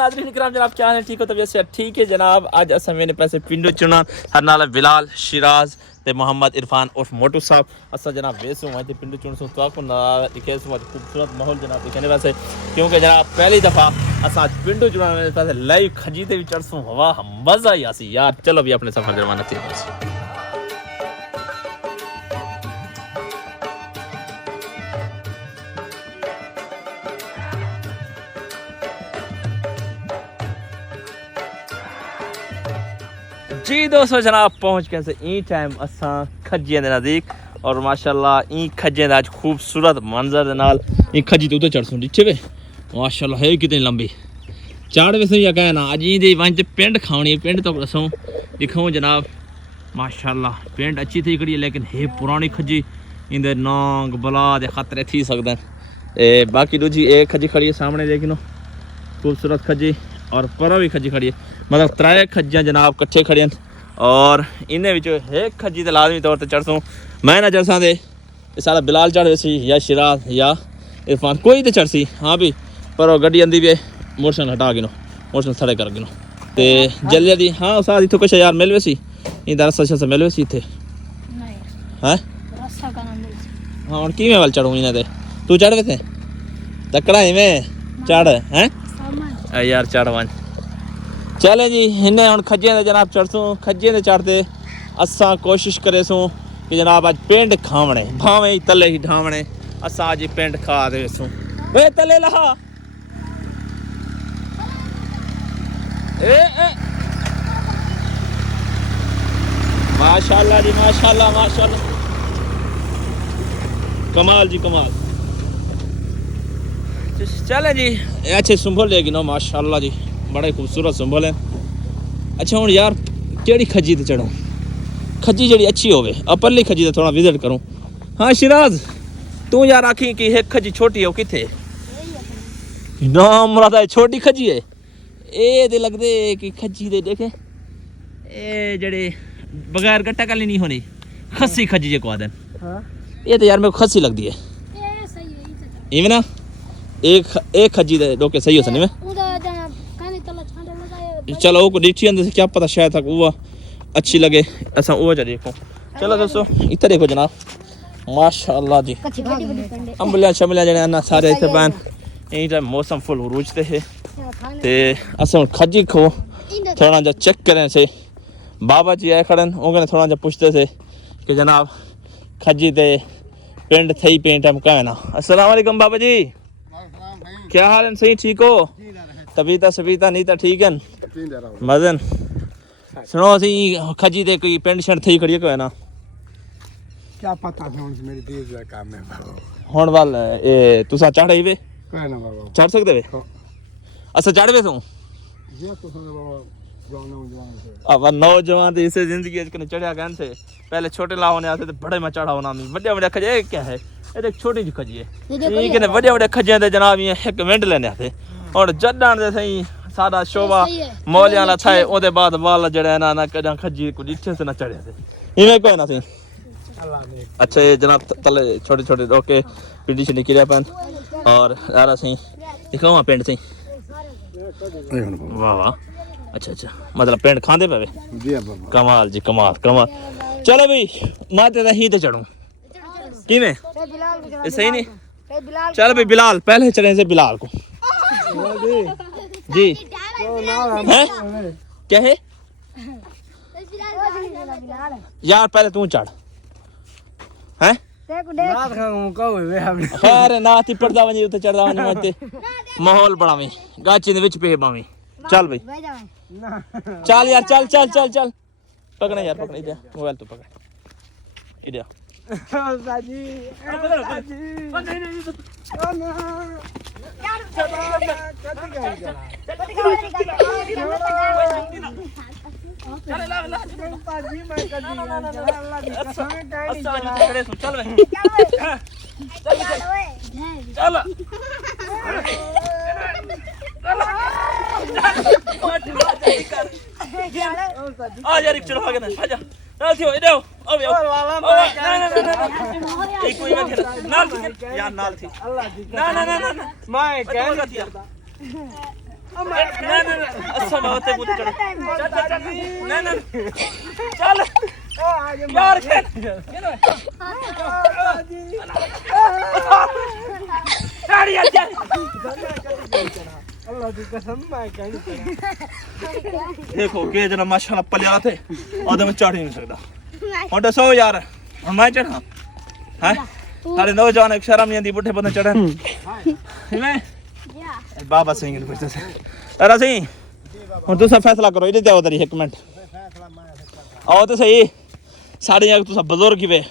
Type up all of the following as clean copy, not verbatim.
नाज़रीन इकराम जनाब क्या है ठीक हो तबीयत से ठीक है जनाब। आज असा मैंने पैसे पिंडो चुना हर नाल बिलाल शिराज ते मोहम्मद इरफान उर्फ मोटू साहब असा जनाब वैसे हुआ थे पिंडो चुन सो तो आपको दिखे खूबसूरत माहौल जनाब दिखने वैसे क्योंकि जनाब पहली दफ़ा असा पिंडो चुना पैसे लाइव खजीते भी चढ़सूँ हवा मज़ा ही आसी यार। चलो भी अपने सफर जमाना थी जी दोस्तों जनाब पहुँच गए से ई टाइम असा खजिया के नज़दीक और माशाल्लाह ई खजिया का आज खूबसूरत मंजर के नाल ई खजी तो उतर चढ़सूँ डिठे वे माशाल्लाह है कितनी लंबी चाड़ वैसे या कहना अज ई वंज पिंड खावनी पिंड तो दसूँ दिखाऊँ जनाब माशाल्लाह पिंड अच्छी थी कड़ी लेकिन है पुरानी खजी इंदे नांग बला दे खतरे थी सकते हैं। बाकी दूजी एक खजी खड़ी है सामने देखो खूबसूरत खजी और पर भी खजी खड़ी है मतलब त्रै खजियाँ जनाब कट्ठे खड़े हैं और इन्हें एक खजी तो लाजमी तौर पर चढ़सूँ मैं ना चढ़सा दे सारा बिलाल चढ़ सी या शिराज या इरफान कोई तो चढ़सी हाँ भी पर गड्डी आंदी भी मोटरसाइकिल हटा गिनो मोटरसाइकिल थड़े कर गिनो तो जल्दी जल्दी हाँ उस इतों कुछ यार मिल वैसी इंदा रस्सा शस्सा मिल वैसी इतने हैं हाँ हम कि वाल चढ़ूँ इन्हें तू चढ़ वे तकड़ा ही में चढ़ हैं यार चढ़ वन चले जी इन्हें हम खजिए जनाब चढ़सूँ खजिए चढ़ते असा कोशिश करे सूँ कि जनाब अज पिंड खावने भावे तले ही ढावने असा अज पिंड खा दे सूँ वे तले लहा माशाल्लाह जी माशाल्लाह माशाल्लाह कमाल जी कमाल। चले जी अच्छे सुंभल लेगी ना माशाल्लाह जी बड़े खूबसूरत सुंभल है। अच्छा हूँ यार केड़ी खजी ते चढ़ूँ खजी जी अच्छी होवे अपरली खजी तो थोड़ा विजिट करूँ। हाँ शिराज तू यार आखी कि एक खजी छोटी हो किथे ना मुरादा छोटी खजी है ए दे लगदे कि खजी दे देखे ए जड़े बगैर गट्टा काली नहीं होनी खस्सी खजी जे को आदन ये तो यार मेरे को खस्सी लगती है इवे ना एक खजी दे डोके सही हो सनी में चलो वो डिठी अंदर से क्या पता शायद तक वो अच्छी लगे ऐसा वो जा देखो। चलो दोस्तों इधर देखो जनाब माशाल्लाह जी अम्बलियां शमलियां जने अन्ना सारे इधर बन यही टाइम मौसम फुल उरूजते है ते असा खजी खो थोड़ा जा चेक करें से बाबा जी आए खड़न उन्हें थोड़ा जा पूछते थे कि जनाब खजी ते पिंड थई पे टाइम कहना अस्सलाम वालेकुम बाबा जी क्या हाल है सही ठीक हो तबीयत सबीता नहीं तो ठीक है मदन सुनो सी खजी ते कोई पिंड शंड थई खड़ी है ना क्या पता है मेरी देश का काम है हुन वाल ए तुसा चढ़ वे कहना बाबा चढ़ सकते वे अच्छा चढ़ वे तू ये तो बाबा नौजवान से अब नौजवान तो इसे जिंदगी अजकल चढ़िया कहन से पहले छोटे लाओ ने आते तो बड़े में चढ़ा होना बड़े बड़े खजे क्या है ये छोटी जी खजी है ठीक है बड़े बड़े खजे ते जनाब ये एक मिनट लेने आते और जड्डान दे सही सादा शोभा मौलिया ला थाए ओदे बाद वाल जड़े ना ना कदा खजी को डिठे से ना चढ़े थे इमे कोई ना सही अल्लाह ने अच्छा ये जनाब तले छोटे छोटे रोके पिंडी से निकलिया पन और यार सही दिखाओ वहां पिंड सही वाह वाह अच्छा अच्छा मतलब पिंड खांदे पे जी बाबा कमाल जी कमाल कमाल। चलो भाई माते दा ही तो चढ़ूं किने ये सही नहीं चल भाई बिलाल पहले चढ़े से बिलाल को जी हैं क्या है यार पहले तू चढ़ हैं नाथ खाऊं कहो वे हमने अरे नाथ ही पड़दा वनी उते चढ़दा वनी मते माहौल बनावे गाची दे विच पे बावे चल भाई चल यार चल चल चल चल पकड़े यार पकड़े दे मोबाइल तो पकड़ किया साजी ओ ना यार चल ला ला पाजी मैं कर दी अल्लाह दी कसम टाइम चल भाई चल चल आ जा रिक्शा लगा के ना आ जा नाल थी इधर आओ ना एक कोई ना नाल थी यार नाल थी ना मैं क्या थी ना अच्छा मैं होते पूछ चल ना चल यार गाड़ी आ जा अल्लाह की कसम मैं क्या देखो के जना माशाल्लाह पलिया थे और मैं चढ़ ही नहीं सकता और दसो यार और मैं चढ़ा हैं सारे नौजवान एक शर्म नहीं आती बुढ़े बंदे चढ़न मैं बाबा सिंह ने पूछते से अरे सिंह हुन तुसा फैसला करो इधर जाओ तेरी एक मिनट आओ तो सही साढ़े यहाँ तुसा बुजुर्ग वे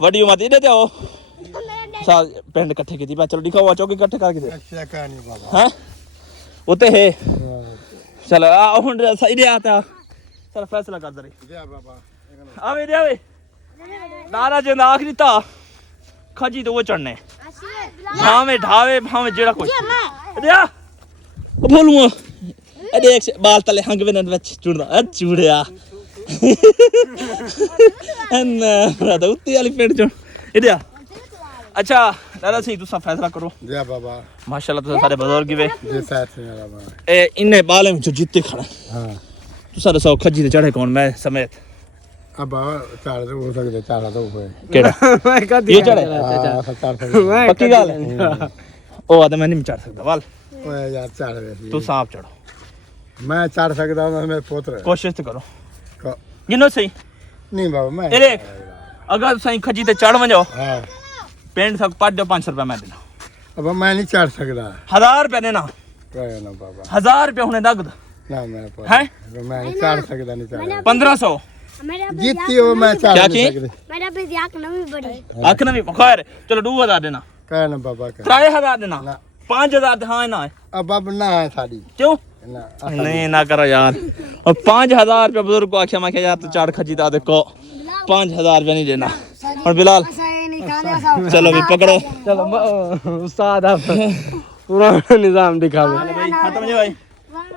वडी उम्र इधर जाओ सा पिंड इकट्ठे की चलो दिखाओ चौकी इकट्ठे करके दे हैं उते है चलो आ हुन सही दे आता चल फैसला कर दे जय बाबा आवे दे आवे नारा जे आखरी ता खजी तो वो चढ़ने भावे ढावे भावे जेड़ा कोई दे आ बोलूंगा ए देख बाल तले हंग वे न चुड़दा चुड़या एन तो उते वाली पेड़ चो इधर अच्छा दादा सिंह तुसा फैसला करो जय बाबा माशाल्लाह तुसा सारे बुजुर्ग वे जी साथ से मेरा बाबा ए इन्ने बाले में जो जीते खड़ा हां तुसा दसो खजी ते चढ़े कौन मैं समेत अब बाबा चार तो हो सकते चार तो हुए केड़ा मैं कद ये चढ़े चार पक्की गल है ओ आदमी नहीं चढ़ सकता वाल ओए यार चार वैसे तू सांप चढ़ो मैं चढ़ सकता हूं मेरे पुत्र कोशिश तो करो गिनो सही नहीं बाबा मैं ए देख अगर सही खजी ते चढ़ वजो हां पेंट सब पट दो 500 रुपए मैं देना अब मैं नहीं चढ़ सकता 1000 रुपए देना कोई ना बाबा 1000 रुपए होने दगद ना मैं हैं मैं नहीं चढ़ सकता नहीं चढ़ 1500 जीती हो मैं चढ़ क्या नहीं की? सकता मेरा भी आंख नवी बड़ी आख ना भी खैर चलो 2000 देना कह ना बाबा कह 3000 देना ना 5000 हाँ ना है अब ना है साड़ी क्यों ना नहीं ना करो यार और 5000 रुपए बुजुर्ग को आख्या मैं क्या यार तू चार खजी दा देखो 5000 रुपए नहीं देना और बिलाल चलो भी पकड़ो चलो उस्ताद आप पुराना निजाम दिखाओ भाई खत्म जी भाई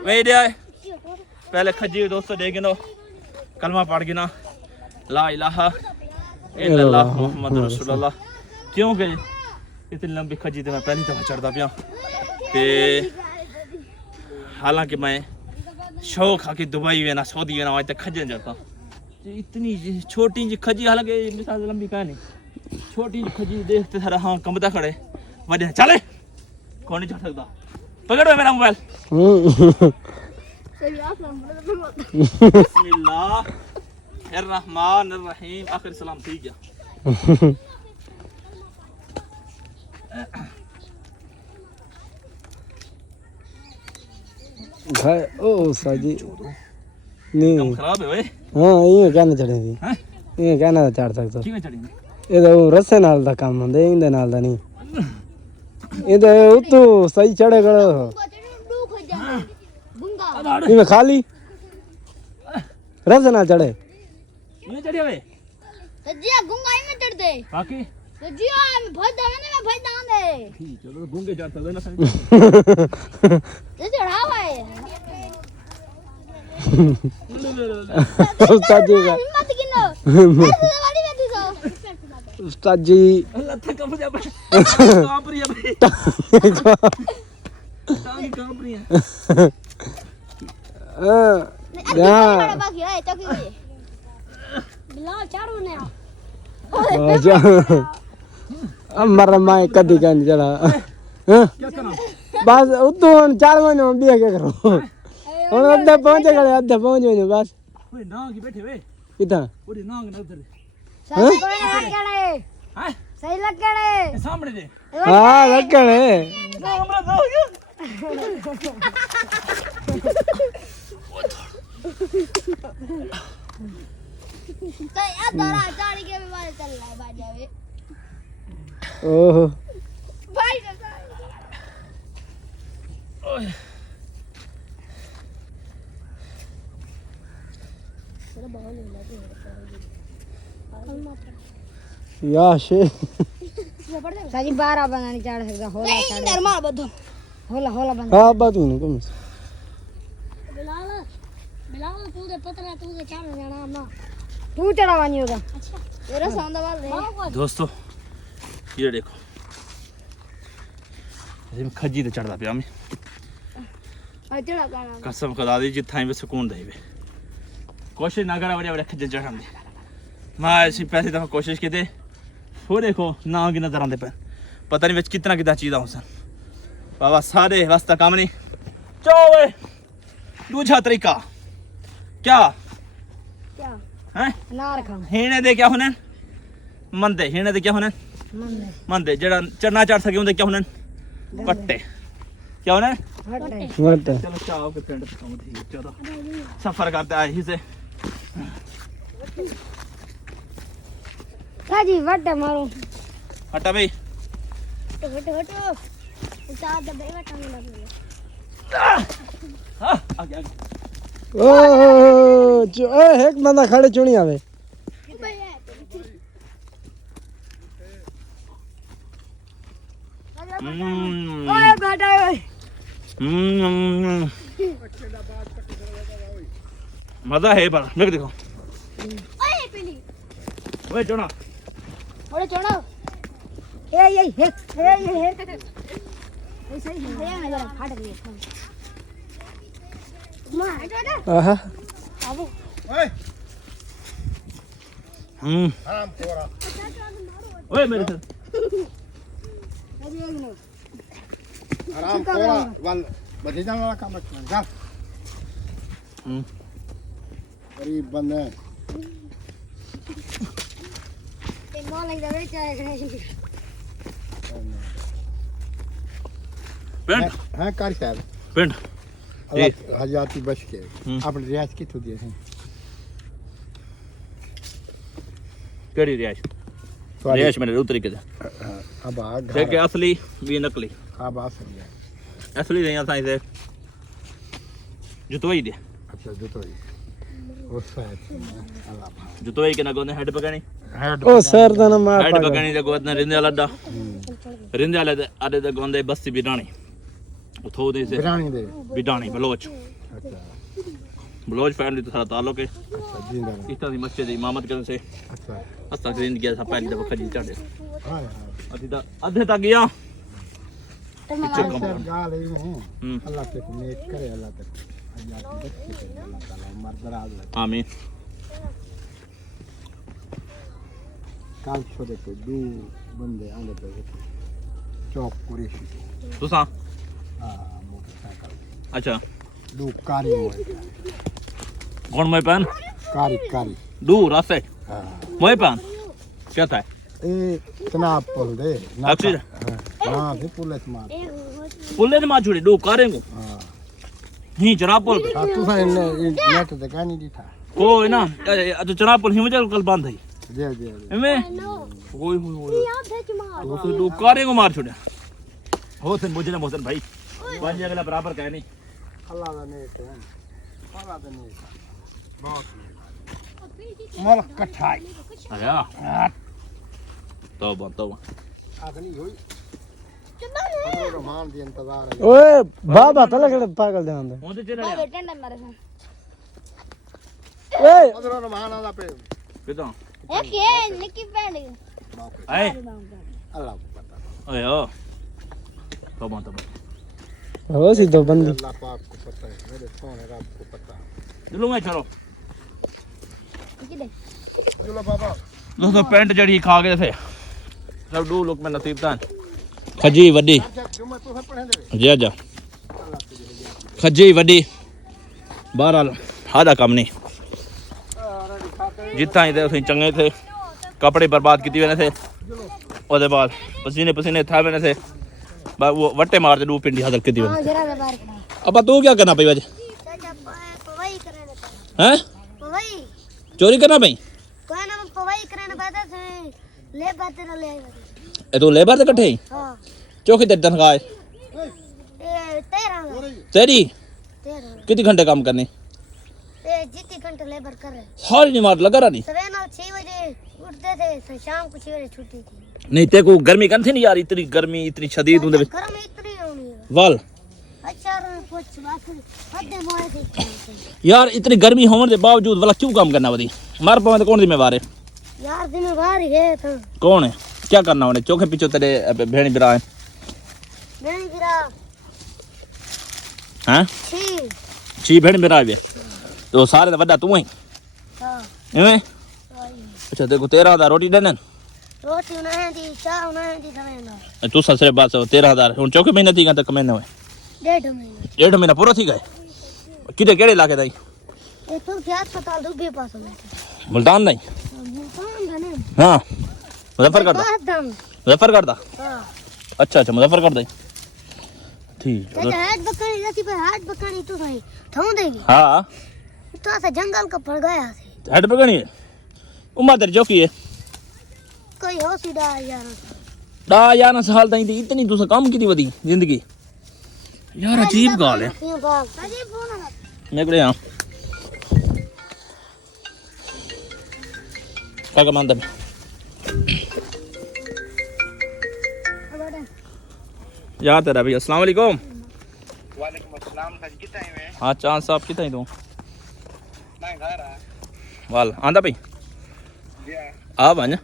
वही दे आए पहले खजी दोस्तों दे गिनो कलमा पढ़ गिना ला इलाहा इल्लल्लाह मुहम्मद रसूलुल्लाह क्योंकि इतनी लंबी खजी ते मैं पहली दफा चढ़दा पिया ते हालांकि मैं शौक है कि दुबई वे ना सऊदी वे ना आज तक खजन जाता इतनी छोटी जी खजी हालांकि मिसाल लंबी कहानी छोटी जी खजी देखते सारा हाँ कंबदा खड़े वजह चले कौन नहीं चढ़ सकता पकड़ो मेरा मोबाइल बिस्मिल्लाहिर्रहमानिर्रहीम आखिर सलाम ठीक है भाई ओ साजी नहीं कम खराब है भाई हां ये कहना चढ़े थी हैं ये कहना चढ़ सकता किवें चढ़ेंगे ਇਹ ਤਾਂ ਉਹ ਰੱਸੇ ਨਾਲ ਦਾ ਕੰਮ ਹੁੰਦਾ ਇਹਦੇ ਨਾਲ ਦਾ ਨਹੀਂ ਇਹ ਤਾਂ ਉਤੋਂ ਸਹੀ ਚੜੇ ਗੜ ਇਹ ਖਾਲੀ ਰੱਸੇ ਨਾਲ ਚੜੇ ये चढ़े हुए सजिया गुंगा ही में चढ़ दे बाकी सजिया मैं भज दे मैंने मैं भज दान दे ठीक चलो गूंगे चढ़ सकते ना ये चढ़ावा है उस्ताद जी का हिम्मत गिनो ऐसे वाली बैठी सो उस्ताद जी अल्लाह तक कब जा कांप रही है भाई टांग कांप रही है हां बाकी है तो की बिलाल चारों ने अच्छा अमर मैं कदी का नहीं चला क्या करना बस उतो 4 महीने में बिया क्या करो और अद्धा पहुंचे गए अद्धा पहुंच गए बस ओए नांग की बैठे वे कितना ओरे नांग ना उधर सही लगड़े हैं सही लगड़े सामने दे हां लगने हमरा दो तो यार दरा चाड़ी के भी बारे चल रहा है भाई जावे ओहो भाई या शे साजी 12 बंदा नहीं चढ़ सकता होला नहीं नॉर्मल बदो होला होला बंदा हाँ बात हुई ना कम से बिलाल बिलाल तू दे पतला तू दे चढ़ जाना ना तू चढ़ावानी होगा तेरा सौंदा वाल दे दोस्तों ये देखो जिम खजी ते चढ़दा पिया मैं चढ़ा गाना कसम खुदा दी जिथा भी सुकून दे वे कोशिश ना करा बड़े बड़े खजे चढ़न दी मैं ऐसी पैसे दफा कोशिश की थे वो देखो ना की नजर आते पे पता नहीं बिच कितना कितना चीज़ सन बाबा सारे वास्ता काम नहीं चो दूजा तरीका क्या क्या हैं नार खाओ हीने दे क्या होने मंदे हीने दे क्या होने मंदे जड़ा चढ़ना चढ़ सके उनके क्या होने पट्टे क्या होने हटे वट चलो चाओ के पिंड चलो सफर करते आए ही से साजी वटे मारो हटा भाई हटो साथ दे बेटा टांग लग हाँ आगे आगे ओ एक बंदा खड़े चुनी आवे ओए बेटा ओए मजा है पर देख देखो ओए पिली ओए चोना ओए चढ़ो ए ऐसे ही ये मैं जरा फाड़ रही है मां हटो आहा बाबू आराम कोरा ओए मेरे साथ आराम कोरा वाल बजे जाने वाला काम रखना जा गरीब बंदे ते मो लग जावे चाहे करे पिंड है कर साहब पिंड अल्लाह हजाती बच के अपने रियाज की तो दिए हैं केड़ी रियाज रियाज मैंने दो तरीके से अब आ एक असली भी नकली अब आ सक गया असली नहीं आता इसे जुतवाई दे अच्छा जो तो उस साइड अल्लाह जुतवाई के ना गोने हेड पकानी हेड ओ सर दा ना मार हेड पकानी ते गोदने रिंदे लड्डा रिंदे वाले दे आदे दे गोंदे बस्ती बिडानी उथो दे से बिरानी दे बिडानी बलोच अच्छा बलोच फैमिली तो सारा ताल्लुक है अच्छा जिंदा रहे। इतना दी मस्जिद इमामत करने से अच्छा असा जिंदगी दा पहली दफा खजी चढ़े हाँ अधे तक गया यार सर गाल ही नहीं हम्म अल्लाह ते नेक करे अल्लाह ते हजाती बच के करे अल्लाह ताला उम्र दराज रखे आमीन काल छोड़े को दो बंदे आने पे चौक कुरेशी तुसा हाँ मोटरसाइकिल अच्छा दो कारी मोए कौन मैं पहन कारी दूर रास्ते हाँ मैं पहन क्या था ए तनाब पुल दे अच्छी हाँ फिर पुलिस मार पुल्ले ने मार छुड़ी दो कारें को हाँ ही जनाब पुल पे तू सा नेट ते कहनी दी था को है ना तो जनाब पुल ही मुझे कल बंद है जे में ओए होए तो तो दो कारें को मार छुड़ा हो से मुझे ना मोहसन भाई बन अगला बराबर कह नहीं अल्लाह दा नेक है अल्लाह दा नेक है बहुत मोल कठाई आया तौबा आदमी होई चलो रहमान दी इंतजार है ओए बाबा तले केड़े पागल दे आंदे होंदे चले बाबू टेंडर मारे सन ओए उधर रहमान आला पे कितना एक ये निकी पैंड आए अल्लाह को पता ओए ओ तौबा हो सीधो बंदी अल्लाह पाक को पता है मेरे सोने रब को पता है चलो मैं चलो चलो बाबा दोस्तों पेंट जड़ी खा गए थे सब दो लोग में नसीब था खजी वड्डी जो मैं तो पढ़े दे जी जा खजी वड्डी बहरहाल हादा कम नहीं जितना ही थे उसी चंगे थे कपड़े बर्बाद किए हुए थे उसके बाद पसीने पसीने था मैंने थे वो वट्टे मारते दो पिंडी हादर की हां जरा दे बाहर अब तू क्या करना पई वज पवाई करे हैं पवाई चोरी करना पई कोई ना पवाई करे बात से ले बात न ले ए तू लेबर दे इकट्ठे हां चौकी दे तनख्वाह ए 13 तेरी 13 कितने घंटे काम करने ए जितने घंटे लेबर कर रहे सारी नहीं मार लगा रहा नहीं सवेरे 6 बजे उठते थे तो शाम को 6 बजे छुट्टी थी नहीं ते को गर्मी कन थी नहीं यार, इतनी गर्मी इतनी शदीद उनदे विच गरम इतनी होनी है वाल अच्छा रे कुछ बात हदे मोए थी यार, इतनी गर्मी होने के बावजूद वाला क्यों काम करना वधी मार पावे तो कौन जिम्मेवार है? यार जिम्मेवार है तो कौन है? क्या करना उन्हें? चौके पीछे तेरे भेड़ी बिरा है नहीं गिरा हैं? छी भेड़ी बिरा है तो सारे दा वड्डा तू ही हां इवें? अच्छा देखो 13,000 रोटी देने रोटी नहीं दी चाय नहीं दी खाना तू ससरे बात 13,000 हुन चौके महीने थी तक महीने हुए 1.5 महीना 1.5 महीना पूरा थी गए किधे केड़े इलाके दाई? ये तो क्या अस्पताल दुबे पास में मुल्तान नहीं? मुल्तान है हाँ मुजफ्फरगढ़ दा? एकदम मुजफ्फरगढ़ दा? हां अच्छा अच्छा मुजफ्फरगढ़ दा ठीक तो हाथ बकनी जैसी पर हाथ बकनी तो सही थों देगी हाँ तो ऐसा जंगल का पड़ गया से हेड पकड़ी है उम्मा तेरी चौकी है कोई हो सीधा यार 10 साल ताईं दी इतनी तुसा काम की वधी जिंदगी यार अजीब गाल है क्यों बाल अजीब फोन है मैं कड़े हां काका मानदा यार तेरा भाई अस्सलाम वालेकुम। वालेकुम अस्सलाम खाजी कितना है मैं? हाँ चांद साहब कितना ही तू मैं घर आ वाल आंदा भाई गया आ बन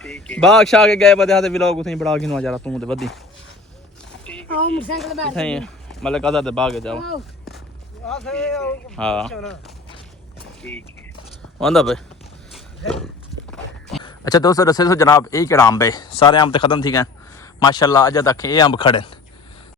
ठीक है बाग शाह के गए बदे हाथे व्लॉग उथे बड़ा गिनो यार तू ते बदी ठीक आओ मोटरसाइकिल बाहर इथे मतलब कदा ते बाग जाओ आओ हाँ ठीक है आंदा भाई। अच्छा दोस्तों दसे जनाब ये केड़ा अंब है सारे अंब तो खत्म थी गए माशाल्लाह अज तक ये अंब खड़े